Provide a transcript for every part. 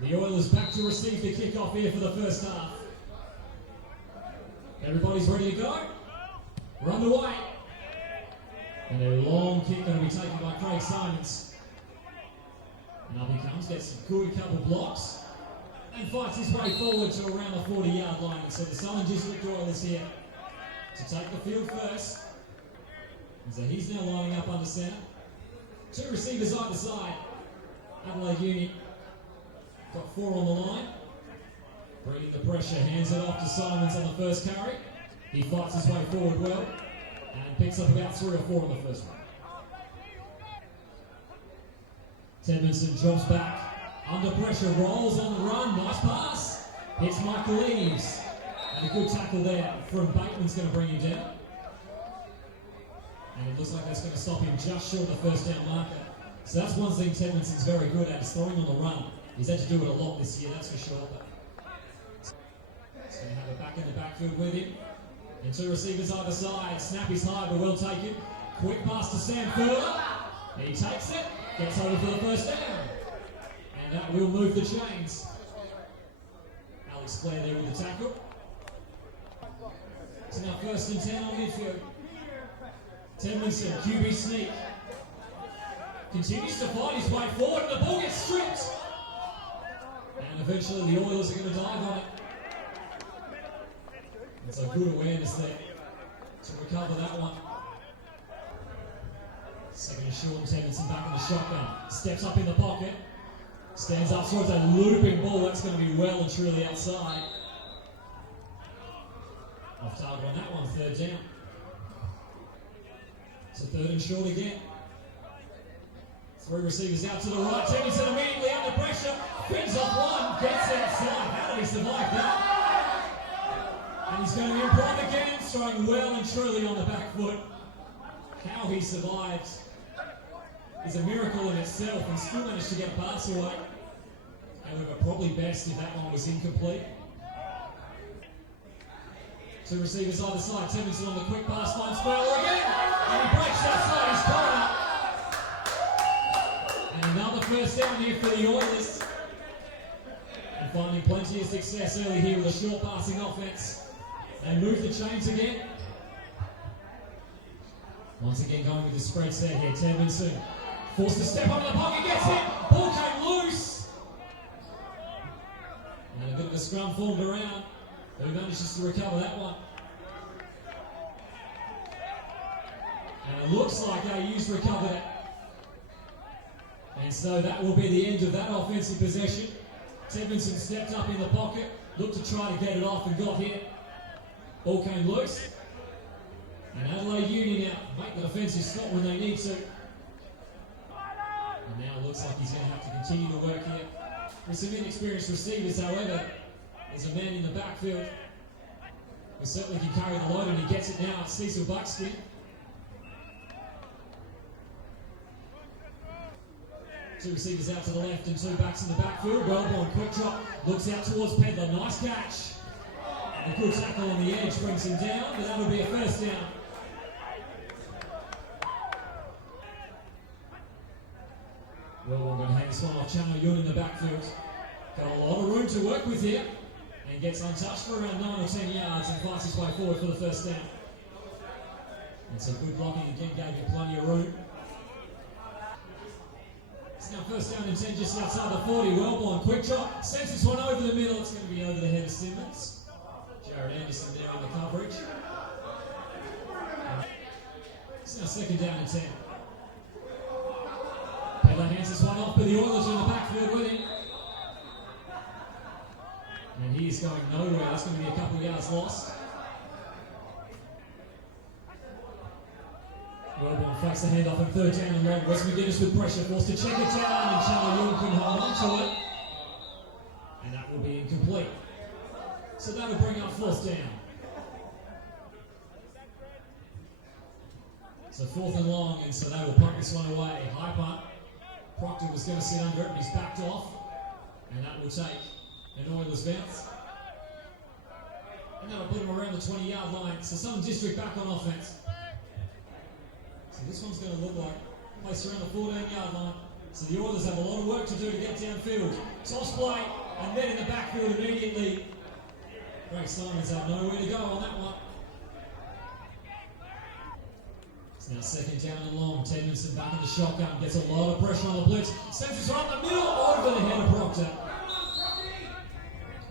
The Oilers back to receive the kickoff here for the first half. Everybody's ready to go. We're underway. And a long kick going to be taken by Craig Simons. And up he comes, gets a good couple blocks, and fights his way forward to around the 40-yard line. And so the Southern District Oilers here to take the field first. And so he's now lining up under centre. Two receivers either side. Adelaide Union got four on the line. Bringing the pressure, hands it off to Simons on the first carry. He fights his way forward well and picks up about 3 or 4 on the first one. Tedmondson drops back, under pressure, rolls on the run, nice pass. Hits Michael Leaves. And a good tackle there from Bateman's going to bring him down. And it looks like that's going to stop him just short of the first down marker. So that's one thing Tedmondson's very good at, is throwing on the run. He's had to do it a lot this year, that's for sure. He's going to have it back in the backfield with him. And two receivers either side. Snap is high, but well taken. Quick pass to Sam Furler. He takes it, gets over for the first down. And that will move the chains. Alex Blair there with the tackle. So now first and 10 on midfield. Tedmondson, QB sneak. Continues to fight his way forward, and the ball gets stripped. And eventually the Oilers are going to dive on it. And so good awareness there to recover that one. Second and short, Tedmondson back in the shotgun. Steps up in the pocket. Stands up, throws a looping ball. That's going to be well and truly outside. Off target on that one, third down. So third and short again. Three receivers out to the right. Tedmondson immediately under pressure. Fins off one, gets outside. How did he survive that? And he's going to improv again, throwing well and truly on the back foot. How he survived is a miracle in itself, and still managed to get a pass away. However, probably best if that one was incomplete. Two receivers either side. Tedmondson on the quick pass, finds Furler again, and he breaks outside his corner. And another first down here for the Oilers. And finding plenty of success early here with a short passing offense. They move the chains again. Once again going with the spread set here. Tedmondson forced to step up in the pocket, gets hit. Ball came loose. And a bit of a scrum formed around. Who manages to recover that one. And it looks like AU's recovered it. And so that will be the end of that offensive possession. Tedmondson stepped up in the pocket, looked to try to get it off and got hit. Ball came loose. And Adelaide Union now make the defensive stop when they need to. And now it looks like he's going to have to continue to work here. With some inexperienced receivers, however, there's a man in the backfield who certainly can carry the load, and he gets it now. It's Cecil Buxton. Two receivers out to the left and two backs in the backfield. Wellborn, quick drop, looks out towards Pedler. Nice catch. A good tackle on the edge brings him down, but that'll be a first down. Wellborn going to hang this one off Channel Yun in the backfield. Got a lot of room to work with here. And gets untouched for around 9 or 10 yards and fights his way forward for the first down. And some good blocking again gave him plenty of room. It's now first down and 10 just outside the 40. Wellborn, quick drop, sends this one over the middle. It's going to be over the head of Simmons. Jared Anderson there on the coverage. It's now second down and 10. Pedler hands this one off, but the Oilers are in the backfield with him. And he is going nowhere. That's going to be a couple of yards lost. Wellborn fakes the handoff and third down and long. West McGuinness with pressure, forced to check it down, and Channel Yun couldn't hold on to it. And that will be incomplete. So that will bring up fourth down. So fourth and long, and so they will punt this one away. High punt. Proctor was going to sit under it, but he's backed off. And that will take an Oilers bounce. And that'll put him around the 20-yard line. So Southern District back on offense. So this one's going to look like placed around the 14-yard line. So the Oilers have a lot of work to do to get downfield. Toss play, and then in the backfield immediately. Craig Simons had nowhere to go on that one. It's now second down and long. Tedmanson back in the shotgun, gets a lot of pressure on the blitz. Sends it right in the middle, over the head of Proctor.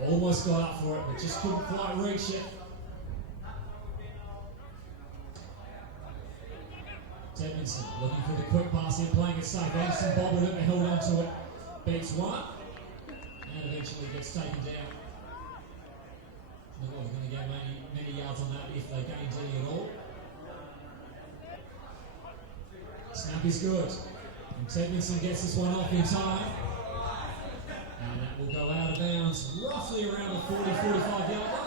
Almost got up for it, but just couldn't quite reach it. Tedmanson looking for the quick pass here, playing it safe. Anderson bobbled it and held on to it. Beats one, and eventually gets taken down. Not like they're going to get many yards on that if they gained any at all. Snap is good. And Tedmanson gets this one off in time. And that will go out of bounds roughly around the 40-45 yard line.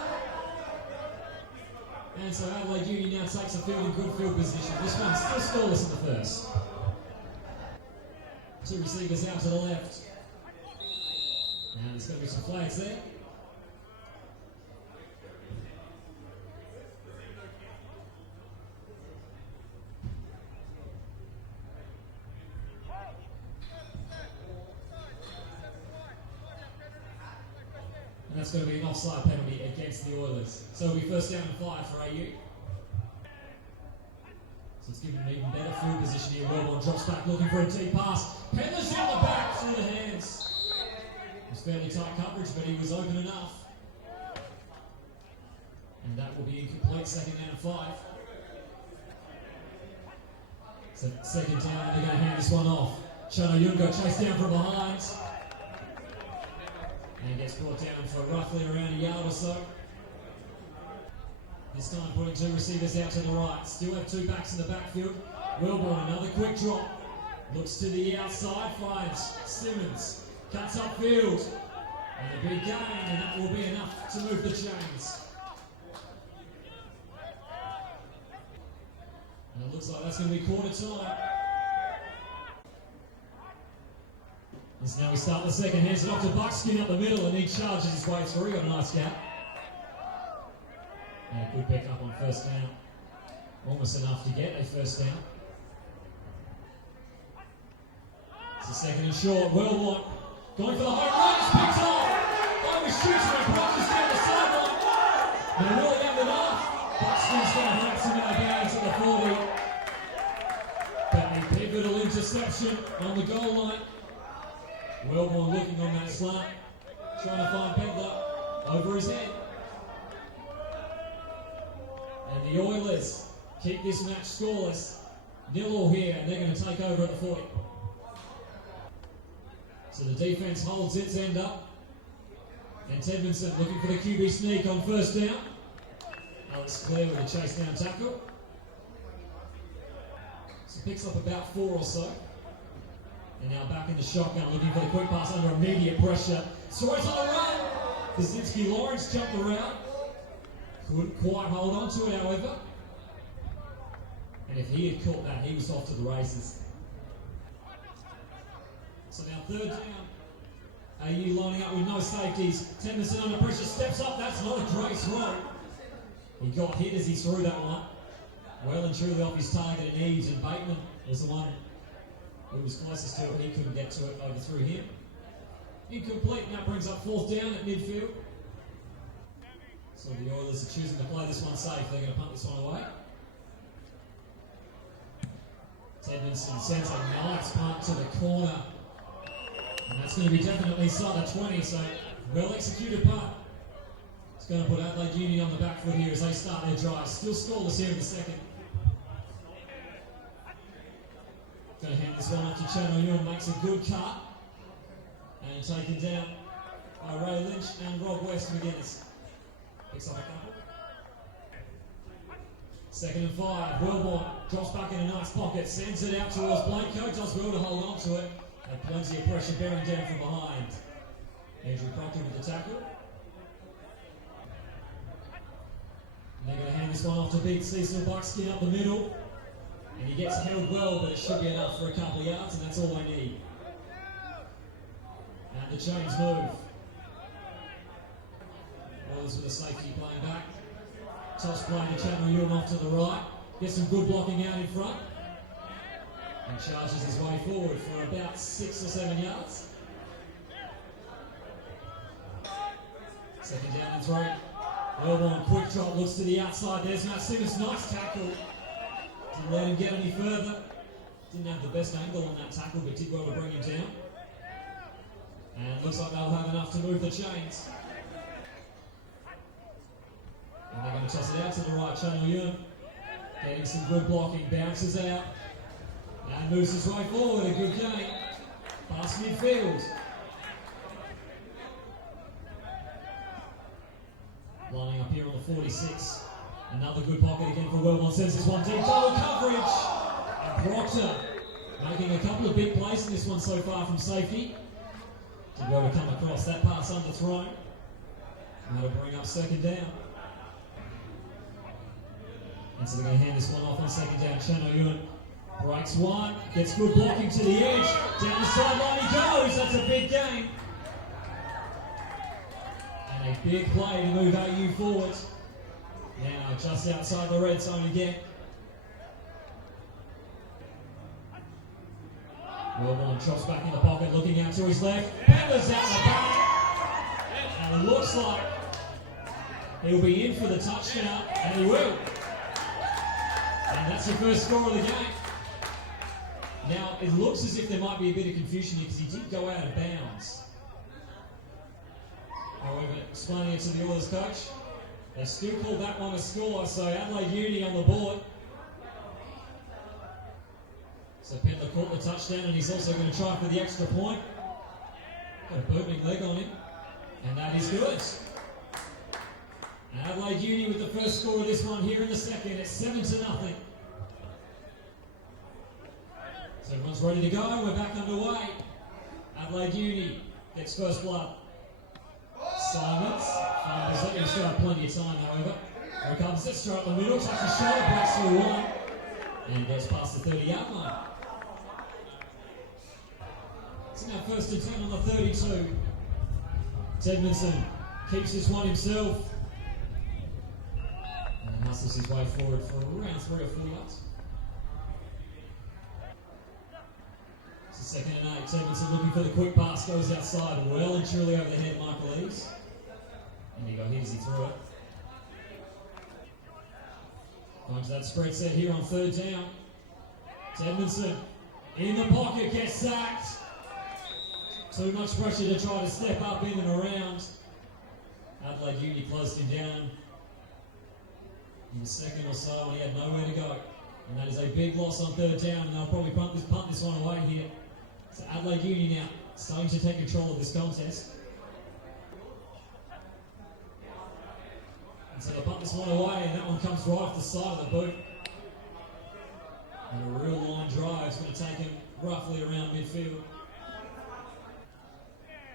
And so Adelaide Union now takes a field in good field position. This one's still scoreless in the first. Two receivers out to the left. And there's going to be some flags there. And that's going to be an offside penalty against the Oilers. So it'll be first down and 5 for AU. So it's given an even better field position here. Wellborn drops back looking for a deep pass. Penders in the back through the hands. It was fairly tight coverage, but he was open enough. And that will be incomplete, second down and 5. So second down, and they're going to hand this one off. Chano Yungo chased down from behind. And gets brought down for roughly around a yard or so. This time putting two receivers out to the right. Still have two backs in the backfield. Wellborn, another quick drop. Looks to the outside, finds Simmons. Cuts upfield. And a big gain, and that will be enough to move the chains. And it looks like that's going to be quarter time. As now we start the second, hands it off to Buckskin up the middle, and he charges his way through. Got a nice gap. And a good pick up on first down. Almost enough to get a first down. It's a second and short. Wellborn going for the home run. It's picked off. Over shoots and Proctor's down the sideline. And really have enough. Buckskin's going to have some out of bounds at the 40. But a pivotal interception on the goal line. Wellborn looking on that slant, trying to find Pedler over his head. And the Oilers keep this match scoreless. 0-0 here, and they're going to take over at the 40. So the defense holds its end up. And Tedmanson looking for the QB sneak on first down. Alex Clare with a chase down tackle. So picks up about 4 or so. And now back in the shotgun, looking for the quick pass under immediate pressure. Throws on the run. Kaczynski Lawrence jumped around. Couldn't quite hold on to it, however. And if he had caught that, he was off to the races. So now third down. AU lining up with no safeties. Tedmanson under pressure, steps up. That's not a great throw. He got hit as he threw that one. Well and truly off his target at Eves, and Bateman was the one who was closest to it. He couldn't get to it, overthrew him. Incomplete, and that brings up fourth down at midfield. So the Oilers are choosing to play this one safe. They're going to punt this one away. Tedmanson sends a nice punt to the corner. And that's going to be definitely inside the 20, so well executed punt. It's going to put Adelaide Union on the back foot here as they start their drive. Still scoreless here in the second. Going to hand this one off to Chano Yun, makes a good cut. And taken down by Ray Lynch and Rob West McGuinness. Picks up a couple. Second and 5. Wellborn drops back in a nice pocket, sends it out towards Blanco. Does well to hold on to it. And plenty of pressure bearing down from behind. Andrew Proctor with the tackle. And they're going to hand this one off to Big Cecil Buckskin up the middle. And he gets held well, but it should be enough for a couple of yards, and that's all they need. And the chains move. Oilers with a safety playing back. Toss playing to Channel Ewan off to the right. Gets some good blocking out in front. And charges his way forward for about 6 or 7 yards. Second down and 3. Wellborn, quick drop, looks to the outside. There's Matt Simmons, nice tackle. Didn't let him get any further. Didn't have the best angle on that tackle, but did well to bring him down. And looks like they'll have enough to move the chains. And they're going to toss it out to the right channel unit. Getting some good blocking, bounces out. And moves his way forward, a good gain. Past midfield. Lining up here on the 46. Another good pocket again for Wellborn. Sends this one deep. Double coverage. And Proctor making a couple of big plays in this one so far from safety. To be able to come across that pass underthrown. And that'll bring up second down. And so they're going to hand this one off on second down. Chano Yun breaks one. Gets good blocking to the edge. Down the sideline he goes. That's a big gain. And a big play to move AU forward. Now just outside the red zone again. Wellborn chops back in the pocket, looking out to his left. Peppers out the back. And it looks like he'll be in for the touchdown, and he will. And that's the first score of the game. Now, it looks as if there might be a bit of confusion here because he did go out of bounds. However, explaining it to the Oilers coach, they still called that one a score, so Adelaide Uni on the board. So Pentler caught the touchdown, and he's also going to try for the extra point. Got a booming leg on him, and that is good. And Adelaide Uni with the first score of this one here in the second. It's 7-0. So everyone's ready to go. We're back underway. Adelaide Uni gets first blood. Simons. He's still have plenty of time, however. Here comes this straight up the middle. Takes a shot, breaks through one. And gets past the 30-yard line. It's now first and 10 on the 32. Edmondson keeps this one himself. And hustles his way forward for around 3 or 4 yards. It's a second and 8. Edmondson looking for the quick pass, goes outside, well and truly over the head of Michael Eves. And he got hit as he threw it. Going to that spread set here on third down. Edmondson in the pocket, gets sacked. Too much pressure to try to step up in and around. Adelaide Uni closed him down in the second or so, and he had nowhere to go. And that is a big loss on third down, and they'll probably punt this one away here. So Adelaide Uni now starting to take control of this contest. And so they'll punt this one away, and that one comes right off the side of the boot. And a real line drive is going to take him roughly around midfield.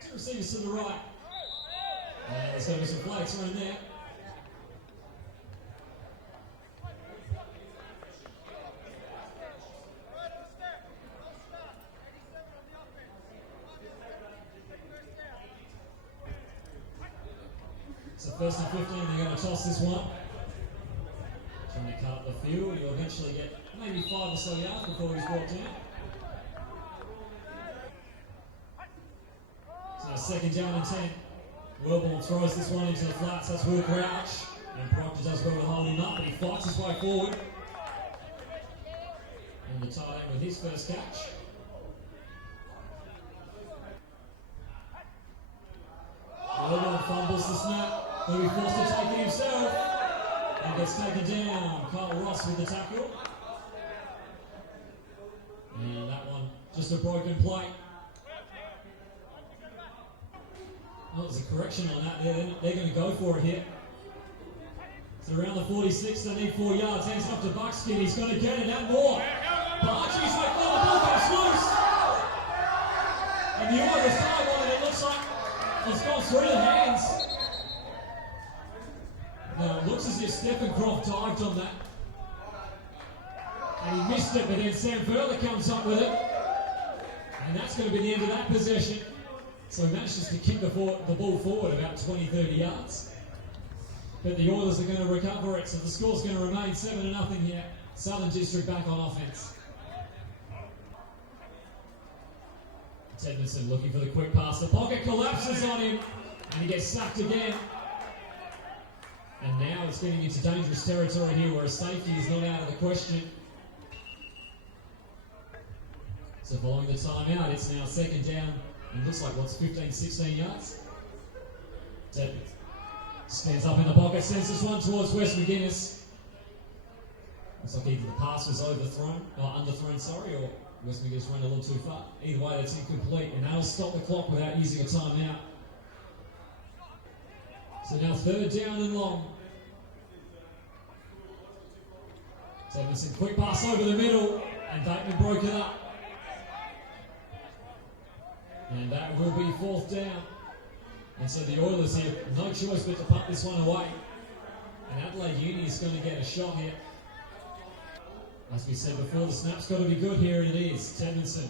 Two receivers to the right. And there's going to be some flags around there. So first and 15, they're going to toss this one. Trying to cut up the field. He'll eventually get maybe 5 or so yards before he's brought down. So second down and 10. Wellborn throws this one into the flats. That's Will Crouch. And Proctor does well to hold him up, but he fights his way forward. And the tight end with his first catch. Wellborn fumbles the snap. He'll be forced to take it himself. And gets taken down. Kyle Ross with the tackle. And that one, just a broken play. Well, there's a correction on that there. They're going to go for it here. So around the 46, they need 4 yards. Hands up to Buckskin. He's going to get it and more. Bargie's way forward. The ball comes loose. And the other sideline, it looks like it's gone through the hands. Now it looks as if Stephen Croft dived on that. And he missed it, but then Sam Verla comes up with it. And that's going to be the end of that possession. So he manages to kick the ball forward about 20-30 yards. But the Oilers are going to recover it, so the score's going to remain 7-0 here. Southern District back on offense. Edmondson looking for the quick pass. The pocket collapses on him and he gets sacked again. And now it's getting into dangerous territory here where a safety is not out of the question. So following the timeout, it's now second down. It looks like, 15, 16 yards? Edmondson stands up in the pocket, sends this one towards West McGuinness. Looks like either the pass was underthrown, or West McGuinness went a little too far. Either way, that's incomplete, and that'll stop the clock without using a timeout. So now third down and long. Edmondson, quick pass over the middle, and Bateman broke it up. And that will be fourth down. And so the Oilers here, no choice but to punt this one away. And Adelaide Uni is going to get a shot here. As we said before, the snap's got to be good here, and it is. Edmondson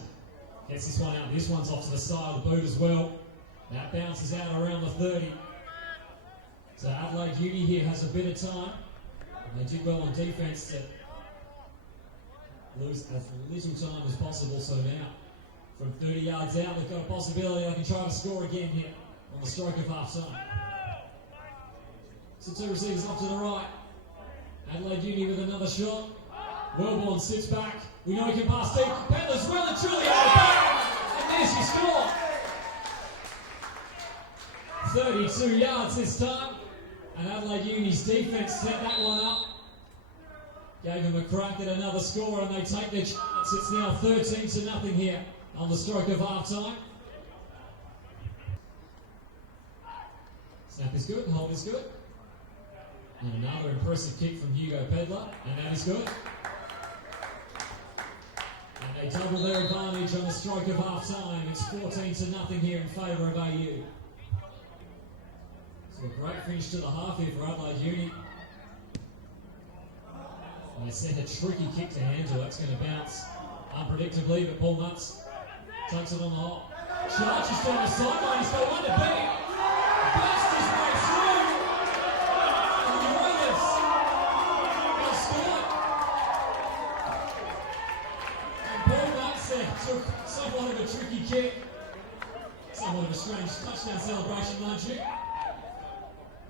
gets this one out. This one's off to the side of the boot as well. That bounces out around the 30. So Adelaide Uni here has a bit of time. And they did well on defence to lose as little time as possible. So now, from 30 yards out, they've got a possibility they can try to score again here on the stroke of half time. So two receivers off to the right. Adelaide Uni with another shot. Wellborn sits back. We know he can pass deep. Pedler's well and truly out of bounds. And there's your score. 32 yards this time. And Adelaide Uni's defence set that one up. Gave him a crack at another score, and they take their chance. It's now 13-0 here on the stroke of half time. Snap is good, hold is good. And another impressive kick from Hugo Pedler, and that is good. And they double their advantage on the stroke of half time. It's 14-0 here in favour of AU. So a great finish to the half here for Adelaide Uni. And they sent a tricky kick to handle. That's going to bounce unpredictably, but Paul Nuts takes it on the hop. Charges down the sideline. He's got one to beat. Burst his way through. And the Oilers have scored. And Paul Nuts there took somewhat of a tricky kick. Somewhat of a strange touchdown celebration, mind you.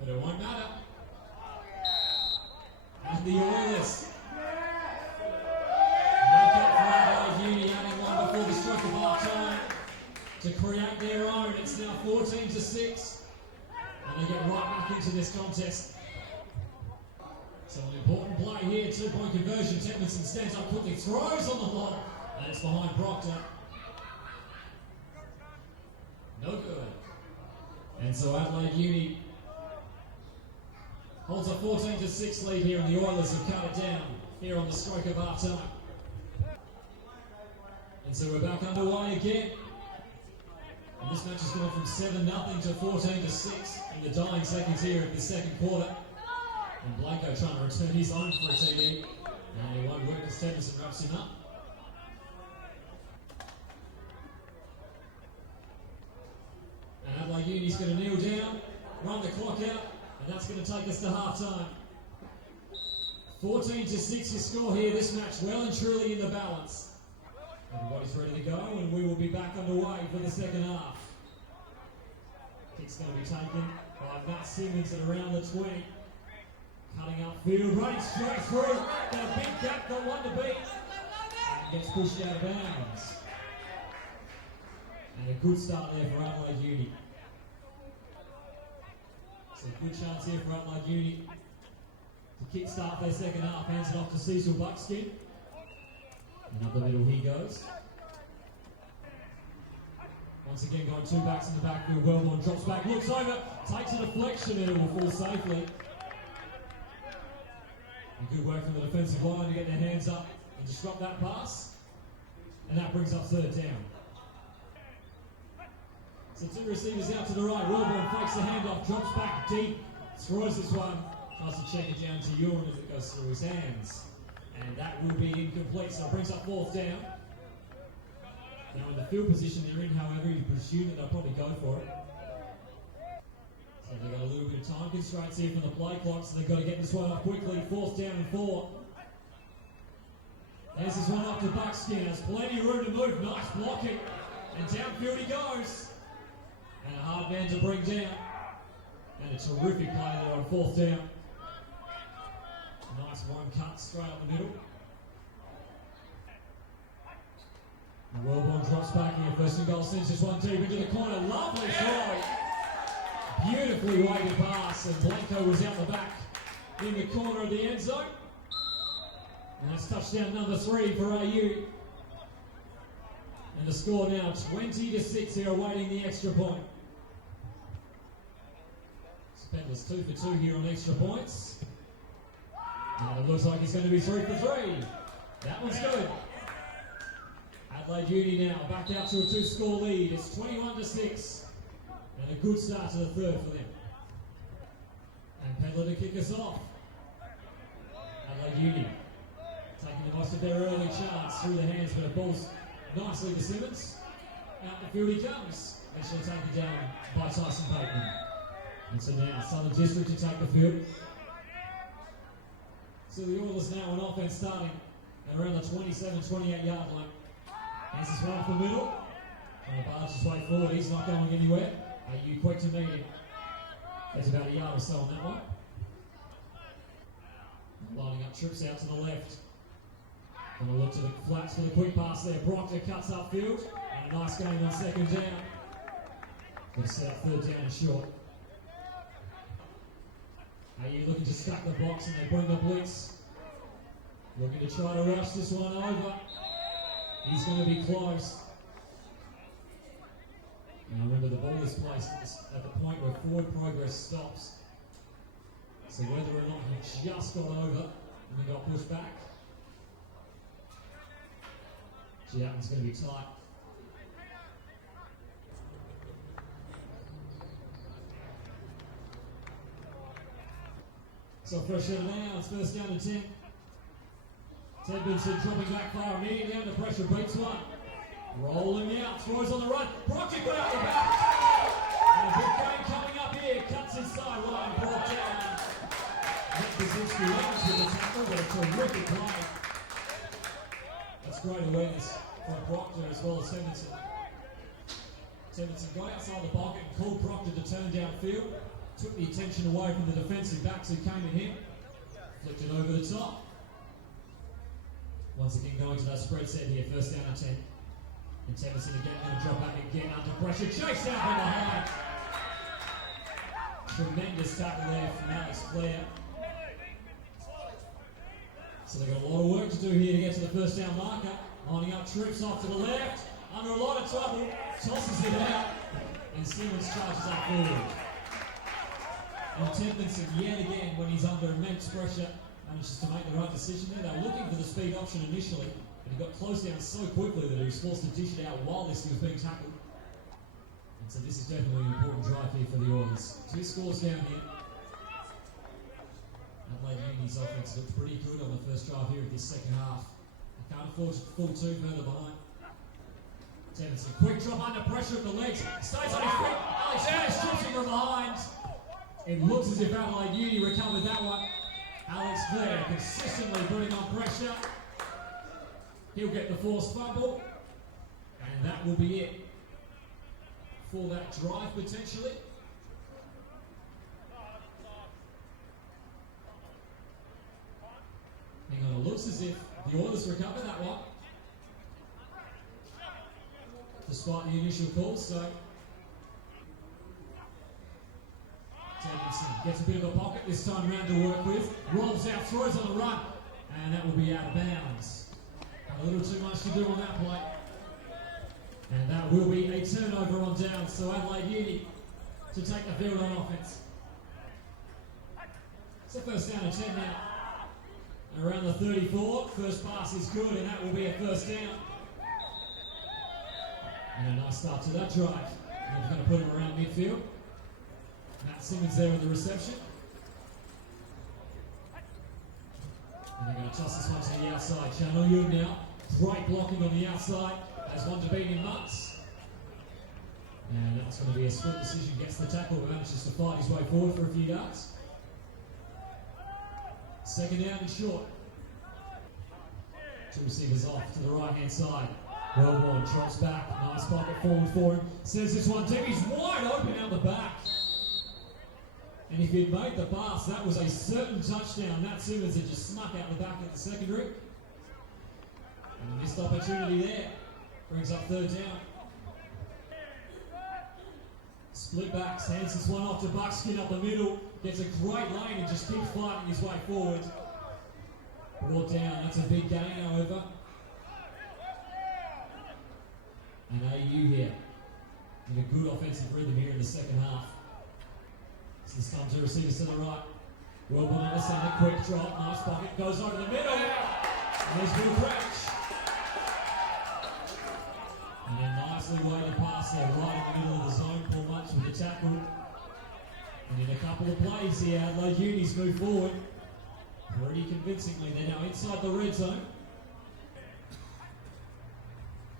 But it won't matter. And the Oilers make up for Adelaide Uni, adding one before the stroke of half time to create their own. It's now 14-6, and they get right back into this contest. So an important play here, 2-point conversion. Edmondson stands up quickly, throws on the lob, and it's behind Proctor. No good. And so Adelaide Uni holds a 14-6 lead here, and the Oilers have cut it down here on the stroke of half time. And so we're back underway again. And this match has gone from 7-0 to 14-6 in the dying seconds here of the second quarter. And Blanco trying to return his own for a TD. And he won't work as Edmondson wraps him up. And Adelaide Uni's going to kneel down, run the clock out, and that's going to take us to half time. 14-6 your score here. This match well and truly in the balance. Everybody's ready to go, and we will be back underway for the second half. Kick's going to be taken by Matt Simmons at around the 20. Cutting upfield, running straight through. Got a big gap, got one to beat. And gets pushed out of bounds. And a good start there for Adelaide Uni. So a good chance here for Adelaide Uni to kickstart their second half. Hands it off to Cecil Buckskin. And up the middle he goes. Once again going two backs in the backfield. Wellborn drops back, looks over, takes a deflection, and it will fall safely. And good work from the defensive line to get their hands up and disrupt that pass. And that brings up third down. So two receivers out to the right. Wellborn fakes the handoff, drops back deep, throws this one, tries to check it down to Ewan as it goes through his hands. And that will be incomplete, so it brings up fourth down. Now in the field position they're in, however, you presume that they'll probably go for it. So they've got a little bit of time constraints here from the play clock, so they've got to get this one up quickly. Fourth down and 4. There's this one up to Buckskin. There's plenty of room to move. Nice blocking. And downfield he goes. And a hard man to bring down. And a terrific play there on fourth down. Nice one cut straight up the middle. And Wellborn drops back here. First and goal, sends this one deep into the corner. Lovely throw. Beautifully weighted pass. And Blanco was out the back in the corner of the end zone. And that's touchdown number 3 for AU. And the score now 20-6 here, awaiting the extra point. Spendler's 2 for 2 here on extra points. And it looks like he's going to be 3 for 3. That one's good. Adelaide Uni now back out to a 2-score lead. It's 21-6. And a good start to the third for them. And Pedler to kick us off. Adelaide Uni taking the most of their early chance through the hands, but it balls nicely to Simmons. Out the field he comes. Actually taken down by Tyson Bateman. And so now Southern District to take the field. So the Oilers now on offense starting around the 27-28 yard line. Hands this one off the middle. Trying to barge his way forward. He's not going anywhere. Are you quick to meet him? There's about a yard or so on that one. Lining up trips out to the left. Going to look to the flats for the quick pass there. Proctor cuts upfield. And a nice game on second down. Going to set up third down and short. Are you looking to stack the box and they bring the blitz? Looking to try to rush this one over. He's going to be close. And remember, the ball is placed at the point where forward progress stops. So whether or not he just got over and then got pushed back, Giatton's going to be tight. So fresh out now, it's first down and 10. Tedbinson dropping back far immediately under pressure, beats one. Rolling out, throws on the run. Proctor got out the back. And a big game coming up here, cuts inside line, brought down. Nick Brzezinski runs with the tackle, but a terrific play. That's great awareness from Proctor as well as Tedbinson. Tedbinson got outside the pocket and called Proctor to turn downfield. Took the attention away from the defensive backs who came at him. Flicked it over the top. Once again going to that spread set here, first down and 10. And Tedbinson again going to drop back again under pressure. Chase out from behind. Tremendous tackle there from Alex Flair. So they've got a lot of work to do here to get to the first down marker. Lining up trips off to the left. Under a lot of trouble. Tosses it out. And Simmons charges up forward. And Tedbinson, yet again, when he's under immense pressure, manages to make the right decision there. They were looking for the speed option initially, but he got closed down so quickly that he was forced to dish it out while this was being tackled. And so this is definitely an important drive here for the Oilers. 2 scores down here. Adelaide Uni's offense looked pretty good on the first drive here of this second half. They can't afford to fall too further behind. Tedbinson, quick drop under pressure at the legs, stays on his feet. Alex Flair strips him from behind. It looks as if Adelaide Uni recovered that one. Alex Flair consistently putting on pressure. He'll get the forced fumble. And that will be it for that drive potentially. Hang on, it looks as if the Oilers recovered that one. Despite the initial call, so Tedbinson gets a bit of a pocket this time around to work with. Rolls out, throws on the run, and that will be out of bounds. A little too much to do on that play. And that will be a turnover on downs, so Adelaide Uni to take the field on offense. So first down and 10 now. Around the 34, first pass is good, and that will be a first down. And a nice start to that drive. And we're going to put him around midfield. Matt Simmons there with the reception. And they're going to toss this one to the outside. Channel Young now. Great blocking on the outside. Has one to beat him nuts. And that's going to be a split decision. Gets the tackle, but manages to fight his way forward for a few yards. Second down and short. 2 receivers off to the right hand side. Wellborn drops back. Nice pocket forward for him. Sends this one deep. He's wide open out the back. And if he'd made the pass, that was a certain touchdown. Matt Simmons had just snuck out the back at the secondary. And a missed opportunity there. Brings up third down. Split backs, hands this one off to Buckskin up the middle. Gets a great lane and just keeps fighting his way forward. Brought down, that's a big gain however. And AU here in a good offensive rhythm here in the second half. It's this time to receivers to the right. Wellborn on the center, quick drop, nice pocket, goes over the middle. And there's Will Crouch. And then nicely weighted pass there, right in the middle of the zone. Paul Much with the tackle. And in a couple of plays here, Adelaide Unis move forward. Pretty convincingly, they're now inside the red zone.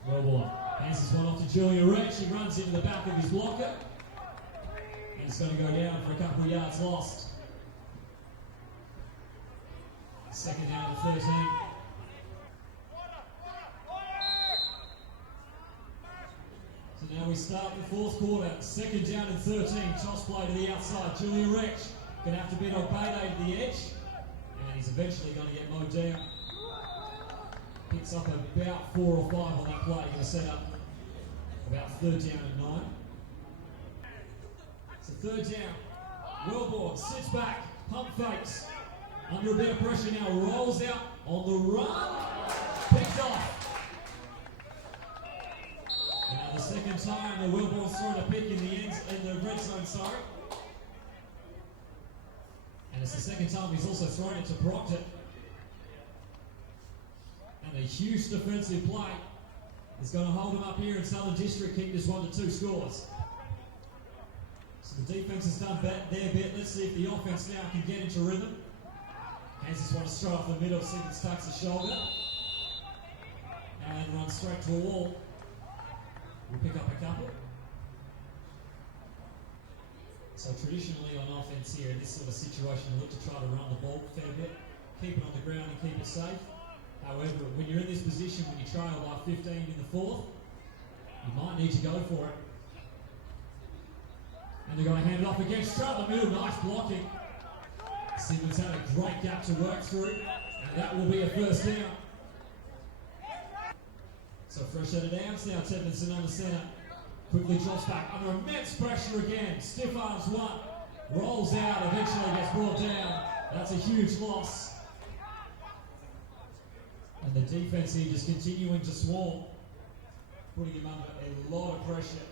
Wellborn hands this one off to Julian Wretch. He runs into the back of his blocker. And it's going to go down for a couple of yards lost. Second down to 13. So now we start the fourth quarter. Second down and 13. Toss play to the outside. Julian Wretch going to have to beat Obede to the edge. And he's eventually going to get mowed down. Picks up about 4 or 5 on that play. Going to set up about third down and 9. So third down. Wellborn sits back. Pump fakes. Under a bit of pressure now. Rolls out on the run. Picked off. Now the second time the Wellborn's thrown a pick in the red zone, sorry. And it's the second time he's also thrown it to Proctor. And a huge defensive play is going to hold him up here in Southern District, keep this 1-2 scores. So the defense has done their bit. Let's see if the offense now can get into rhythm. Hands this one straight off the middle, Simmons tucks the shoulder. And runs straight to a wall. We'll pick up a couple. So traditionally on offense here, in this sort of situation, we look to try to run the ball a fair bit, keep it on the ground and keep it safe. However, when you're in this position, when you trail by 15 in the fourth, you might need to go for it. And they're going to hand it off again, straight in the middle, nice blocking. Simmons had a great gap to work through, and that will be a first down. So fresh out of downs now, Tedmondson on the centre. Quickly drops back under immense pressure again. Stiff arms one. Rolls out, eventually gets brought down. That's a huge loss. And the defence here just continuing to swarm. Putting him under a lot of pressure.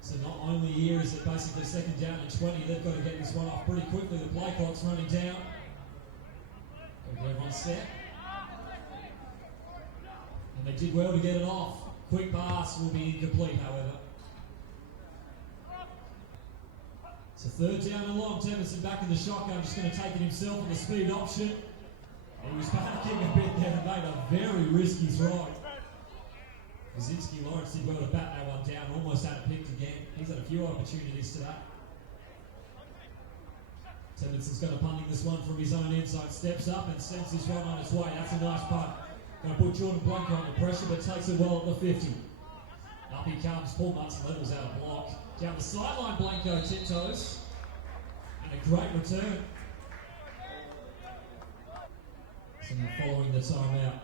So not only here is it basically second down and 20, they've got to get this one off pretty quickly. The play clock's running down. Got to get everyone set. And they did well to get it off. Quick pass will be incomplete, however. So third down and long. Tedmondson back in the shotgun, just going to take it himself on the speed option. He was panicking a bit there and made a very risky throw. Kaczynski Lawrence did well to bat that one down, almost had it picked again. He's had a few opportunities today. Tedmondson's going to punting this one from his own end zone, steps up and sends this one on its way. That's a nice punt. Going to put Jordan Blanco under pressure, but takes it well at the 50. Up he comes. Paul Mutz levels out a block. Down the sideline, Blanco tiptoes. And a great return. So now following the timeout.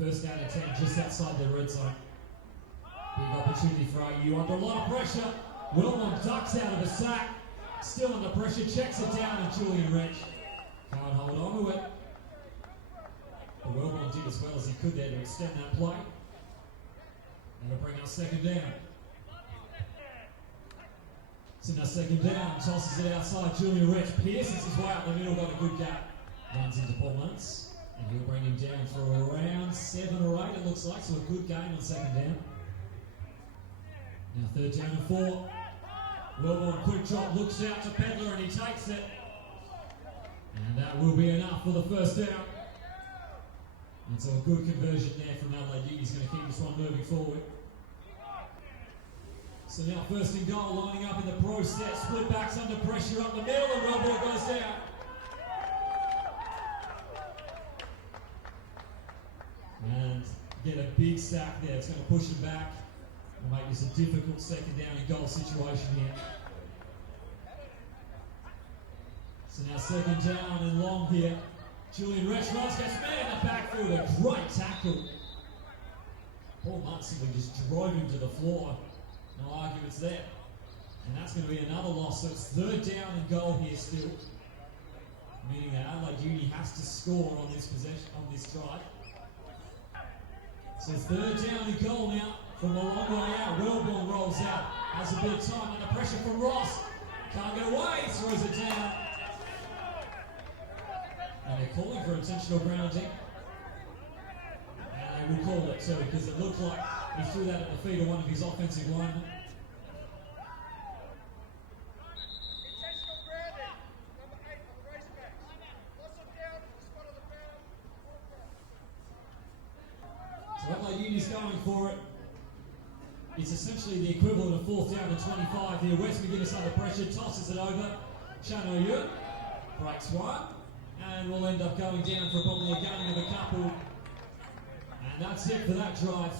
First down and 10, just outside the red zone. Big opportunity for AU under a lot of pressure. Wellborn ducks out of a sack. Still under pressure, checks it down, and Julian Wretch can't hold on to it. But Wellborn did as well as he could there to extend that play. And to bring up second down. So now second down, tosses it outside. Julian Wretch pierces his way up the middle, got a good gap. Runs into Paul Muntz. And he'll bring him down for around 7 or 8, it looks like. So a good game on second down. Now third down and 4. Wellborn quick drop, looks out to Pedler and he takes it. And that will be enough for the first down. And so a good conversion there from Adelaide. He's going to keep this one moving forward. So now first and goal, lining up in the process. Split backs under pressure up the middle and Wellborn goes down. And a big stack there. It's going to push them back and make this a difficult second down and goal situation here. So now second down and long here. Julian Reschross gets man in the backfield. A great tackle. Paul Munson just drove him to the floor. No arguments there. And that's going to be another loss. So it's third down and goal here still. Meaning that Adelaide Uni has to score on this possession, on this drive. So third down and goal now from a long way out. Wellborn rolls out. Has a bit of time under pressure from Ross. Can't get away. Throws it down. And they're calling for intentional grounding. And they will call it too, because it looked like he threw that at the feet of one of his offensive linemen. So Adelaide Uni's going for it. It's essentially the equivalent of fourth down and 25 here. West McGuinness under pressure, tosses it over. Chano Yun breaks one. And we'll end up going down for probably a gain of a couple. And that's it for that drive.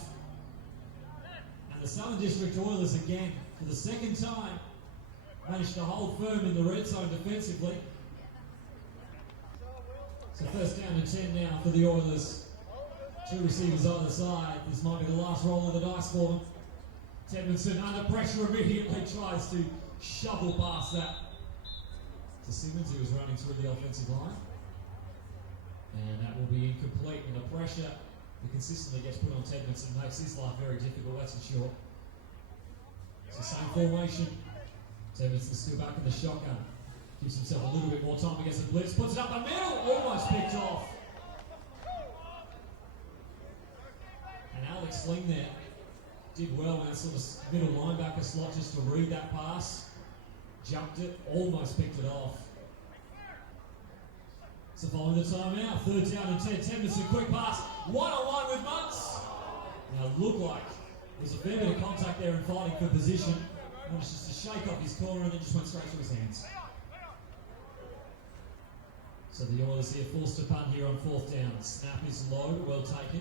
And the Southern District Oilers again, for the second time, managed to hold firm in the red zone defensively. So first down and 10 now for the Oilers. Two receivers either side. This might be the last roll of the dice for them. Tedmondson under pressure immediately tries to shovel past that to Simmons, who was running through the offensive line. And that will be incomplete, and the pressure that consistently gets put on Tedmondson makes his life very difficult, that's for sure. It's the same formation. Tedmondson's still back in the shotgun. Gives himself a little bit more time against the blitz. Puts it up the middle, almost picked off. And Alex Ling there did well in that sort of middle linebacker slot just to read that pass. Jumped it, almost picked it off. So following the timeout, third down and 10. Tedmondson, quick pass, one-on-one with Muntz. Now it looked like there was a fair bit of contact there and fighting for position. Managed just to shake off his corner and then just went straight to his hands. So the Oilers here forced to punt here on fourth down. Snap is low, well taken.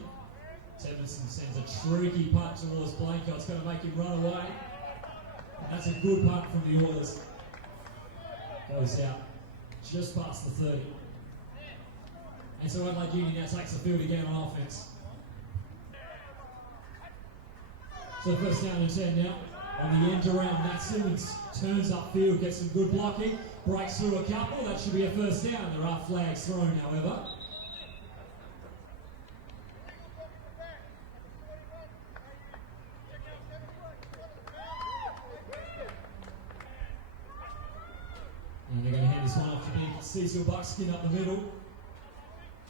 Tedmondson sends a tricky punt towards Blanco. It's going to make him run away. And that's a good punt from the Oilers. Goes out just past the 30. And so Adelaide Uni now takes the field again on offense. So first down and 10 now. On the end around, Matt Simmons turns upfield, gets some good blocking, breaks through a couple. That should be a first down. There are flags thrown, however. And they're going to hand this one off to Cecil Buckskin up the middle.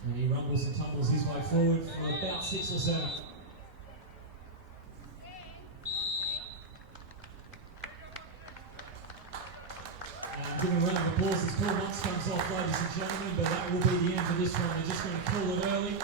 And he rumbles and tumbles his way forward for about 6 or 7. And giving a round of applause as Paul Muntz comes off, ladies and gentlemen, but that will be the end for this one. They're just going to call it early.